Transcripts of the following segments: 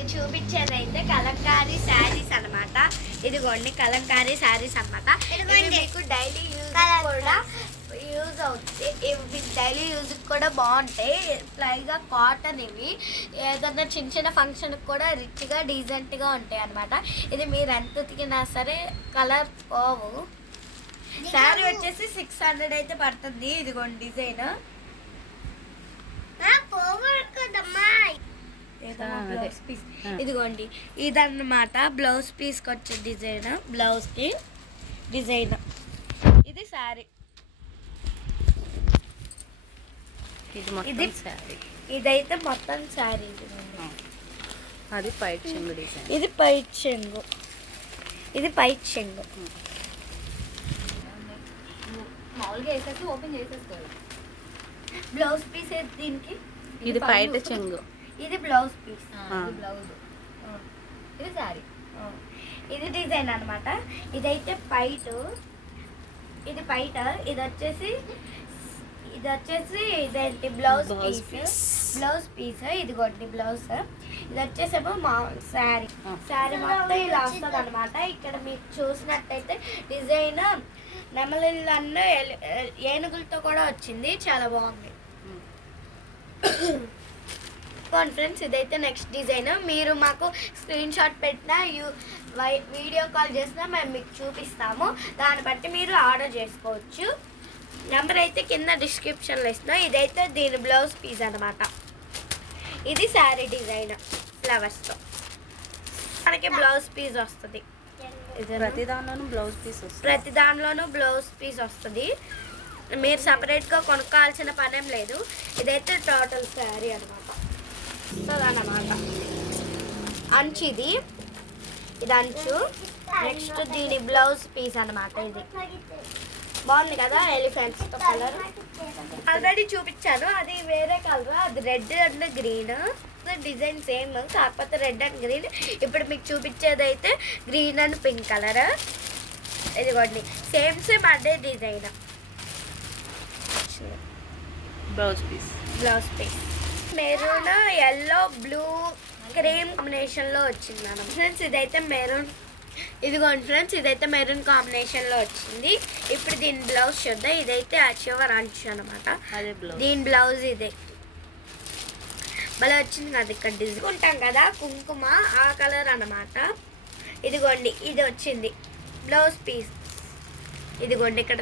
మీకు చూపించేది అయితే కలంకారీ శారీస్ అనమాట. ఇదిగోండి కలంకారీ శారీస్ అనమాట. మీకు డైలీ యూజ్ కూడా యూజ్ అవుతుంది. ఇవి డైలీ యూజ్ కూడా బాగుంటాయి. ప్లైగా కాటన్. ఇవి ఏదన్నా చిన్న చిన్న ఫంక్షన్కి కూడా రిచ్గా డీసెంట్గా ఉంటాయి అనమాట. ఇది మీరు ఎంత ఉతికినా సరే కలర్ పోవు. శారీ వచ్చేసి 600 అయితే పడుతుంది. ఇదిగోండి డిజైన్. ఇదిగోండి ఇదన్నమాట బ్లౌజ్ పీస్కి వచ్చే డిజైన్. బ్లౌజ్కి డిజైన్. ఇది శారీ. ఇది ఇదైతే మొత్తం శారీ. అది పైట్ చెంగు డిజైన్. ఇది పైట్ చెంగు. ఇది పైట్ చెంగు. మామూలుగా వేసేసి ఓపెన్ చేసేసుకోవాలి. బ్లౌజ్ పీస్ దీనికి. ఇది పైట చెంగు. ఇది బ్లౌజ్ పీస్. బ్లౌజ్. ఇది శారీ. ఇది డిజైన్ అనమాట. ఇదైతే పైట్. ఇది పైట. ఇది వచ్చేసి ఇదేంటి బ్లౌజ్ పీస్. Blouse piece. ఇదిగోండి బ్లౌజ్. ఇది వచ్చేసేమో మా శారీ. శారీ మొత్తం ఇలా వస్తుంది అనమాట. ఇక్కడ మీకు చూసినట్టయితే డిజైన్ నెమలిళ్ళన్న ఏనుగులతో కూడా వచ్చింది. చాలా బాగుంది. ఫ్రెండ్స్ ఇదైతే నెక్స్ట్ డిజైన్. మీరు మాకు స్క్రీన్ షాట్ పెట్టినా వీడియో కాల్ చేసినా మేము మీకు చూపిస్తాము. దాన్ని బట్టి మీరు ఆర్డర్ చేసుకోవచ్చు. నెంబర్ అయితే కింద డిస్క్రిప్షన్లో ఇస్తున్నాం. ఇదైతే దీని బ్లౌజ్ పీస్ అనమాట. ఇది శారీ డిజైన్ ఫ్లవర్స్తో. మనకి బ్లౌజ్ పీస్ వస్తుంది. ప్రతి దానిలోనూ బ్లౌజ్ పీస్ వస్తుంది. ప్రతి దానిలోనూ బ్లౌజ్ పీస్ వస్తుంది. మీరు సపరేట్గా కొనుక్కోవాల్సిన పనేం లేదు. ఇదైతే టోటల్ శారీ అనమాట. అన్నమాట అంచు. ఇది అంచు. నెక్స్ట్ దీని బ్లౌజ్ పీస్ అనమాట. ఇది బాగుంది కదా. ఎలిఫెంట్స్ కలర్ ఆల్రెడీ చూపించాను. అది వేరే కలర్. అది red and green. Design same కాకపోతే రెడ్ అండ్ గ్రీన్. ఇప్పుడు మీకు చూపించేది అయితే గ్రీన్ అండ్ పింక్ కలర్. ఇదిగోండి సేమ్ అదే design. Blouse piece. Maroon, yellow, blue, cream కాంబినేషన్లో వచ్చింది అన్నమాట. ఫ్రెండ్స్ ఇదైతే మెరూన్. ఇదిగోండి ఫ్రెండ్స్ ఇదైతే మెరూన్ కాంబినేషన్లో వచ్చింది. ఇప్పుడు దీని బ్లౌజ్ చూద్దాం. ఇదైతే అచీవర్ అంచు అనమాట. దీని బ్లౌజ్ ఇదే భలే వచ్చింది కదా. ఇక్కడ డిజైన్ ఉంటాం కదా కుంకుమ, ఆ కలర్ అనమాట. ఇదిగోండి ఇది వచ్చింది బ్లౌజ్ పీస్. ఇదిగోండి ఇక్కడ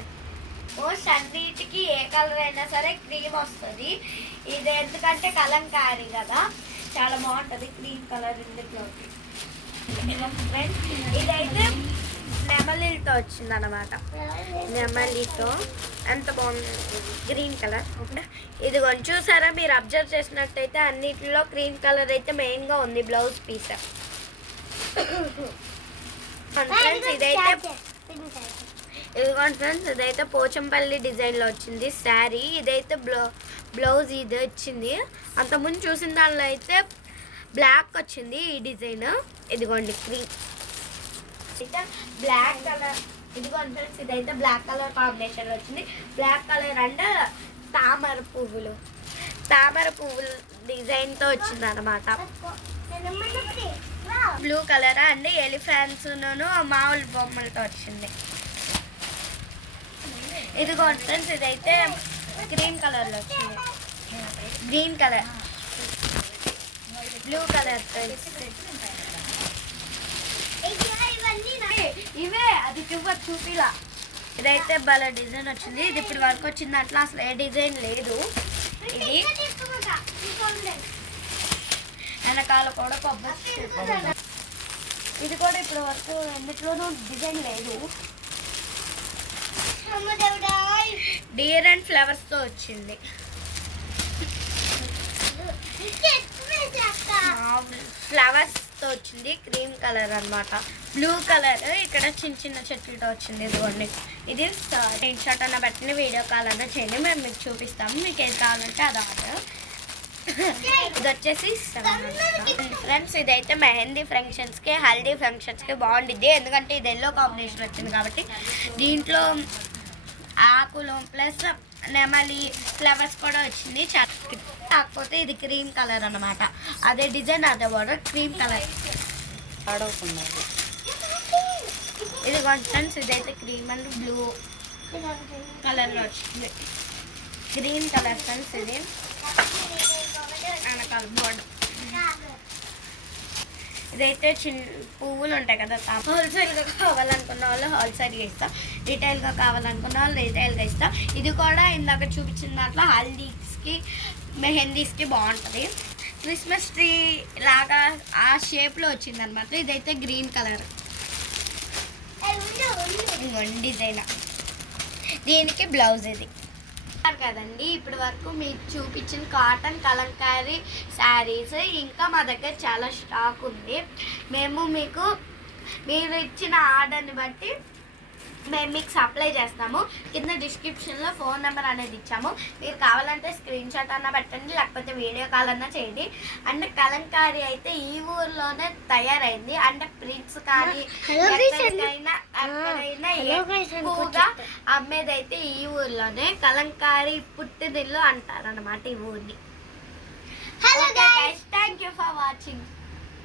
అన్నిటికి ఏ కలర్ అయినా సరే క్రీమ్ వస్తుంది. ఇది ఎందుకంటే కలంకారీ కదా, చాలా బాగుంటుంది క్రీమ్ కలర్ ఇందులోకి. ఫ్రెండ్స్ ఇదైతే నెమలితో వచ్చింది అనమాట. నెమలితో ఎంత బాగుంది గ్రీన్ కలర్. ఇది కొంచెం చూసారా, మీరు అబ్జర్వ్ చేసినట్టయితే అన్నిటిలో గ్రీన్ కలర్ అయితే మెయిన్గా ఉంది బ్లౌజ్ పీస్. ఫ్రెండ్స్ ఇదిగోండి ఫ్రెండ్స్ ఇదైతే పోచంపల్లి డిజైన్లో వచ్చింది శారీ. ఇదైతే బ్లౌజ్ ఇది వచ్చింది. అంతకుముందు చూసిన దానిలో అయితే బ్లాక్ వచ్చింది ఈ డిజైన్. ఇదిగోండి క్రీమ్ అయితే బ్లాక్ కలర్. ఇదిగోండి ఫ్రెండ్స్ ఇదైతే బ్లాక్ కలర్ కాంబినేషన్లో వచ్చింది. బ్లాక్ కలర్ అండ్ తామర పువ్వులు డిజైన్తో వచ్చింది అనమాట. బ్లూ కలర్ అండ్ ఎలిఫెంట్స్ మామూలు బొమ్మలతో వచ్చింది. ఇదిగోండి ఫ్రెండ్స్ ఇదైతే గ్రీన్ కలర్లో వచ్చింది. Green colour, blue colour. ఇవే అది చూపిలా. ఇదైతే భలే డిజైన్ వచ్చింది. ఇది ఇప్పటి వరకు వచ్చింది అట్లా అసలు ఏ డిజైన్ లేదు. ఇది వెనకాల కూడా కొబ్బరి. ఇది కూడా ఇప్పటి వరకు ఎందులోనూ డిజైన్ లేదు. డియర్ అండ్ ఫ్లవర్స్తో వచ్చింది. ఫ్లవర్స్తో వచ్చింది. క్రీమ్ కలర్ అనమాట. బ్లూ కలర్ ఇక్కడ చిన్న చిన్న చెట్లతో వచ్చింది. ఇదిగోండి ఇది స్క్రీన్ షాట్ అన్న పెట్టిన వీడియో కాల్ అన్న చేయండి, మేము మీకు చూపిస్తాము. మీకు ఏది కావాలంటే అది ఆర్డర్. ఇది వచ్చేసి ఫ్రెండ్స్ ఇదైతే మెహందీ ఫంక్షన్స్కి, హల్దీ ఫంక్షన్స్కి బాగుండిద్ది. ఎందుకంటే ఇది ఎల్లో కాంబినేషన్ వచ్చింది కాబట్టి. దీంట్లో ఆకులు ప్లస్ నెమలి ఫ్లవర్స్ కూడా వచ్చింది. చాలా కాకపోతే ఇది క్రీమ్ కలర్ అన్నమాట. అదే డిజైన్ అదే బార్డర్ క్రీమ్ కలర్. పాడవకుండా ఇది ఫ్రెండ్స్ ఇదైతే క్రీమ్ అండ్ బ్లూ కలర్లో వచ్చింది. గ్రీన్ కలర్ ఫ్రెండ్స్ ఇది వెనకాల బోర్డు. ఇదైతే చిన్న పువ్వులు ఉంటాయి కదా, హోల్సేల్గా కావాలనుకున్న వాళ్ళు హోల్సేల్గా ఇస్తాం, రిటైల్గా కావాలనుకున్న వాళ్ళు రిటైల్గా ఇస్తాం. ఇది కూడా ఇందాక చూపించిన దాంట్లో హల్దీస్కి మెహందీస్కి బాగుంటుంది. క్రిస్మస్ ట్రీ లాగా ఆ షేప్లో వచ్చింది అనమాట. ఇదైతే గ్రీన్ కలర్ డిజైన్. దీనికి బ్లౌజ్ ఇది కదండి. ఇప్పటి వరకు మీకు చూపించిన కాటన్ కలంకారీ శారీస్, ఇంకా మా దగ్గర చాలా స్టాక్ ఉంది. మేము మీకు మీరు ఇచ్చిన ఆర్డర్ని బట్టి మేము మీకు సప్లై చేస్తాము. కింద డిస్క్రిప్షన్లో ఫోన్ నెంబర్ అనేది ఇచ్చాము. మీరు కావాలంటే స్క్రీన్ షాట్ అన్నా పెట్టండి, లేకపోతే వీడియో కాల్ అన్నా చేయండి. అంటే కలంకారీ అయితే ఈ ఊర్లోనే తయారైంది. అంటే ప్రింట్స్ కానీ ఎక్కడికైనా ఎక్కువగా అమ్మేదైతే ఈ ఊర్లోనే. కలంకారీ పుట్టినిల్లు అంటారు అన్నమాట ఈ ఊరిని. Thank you for watching.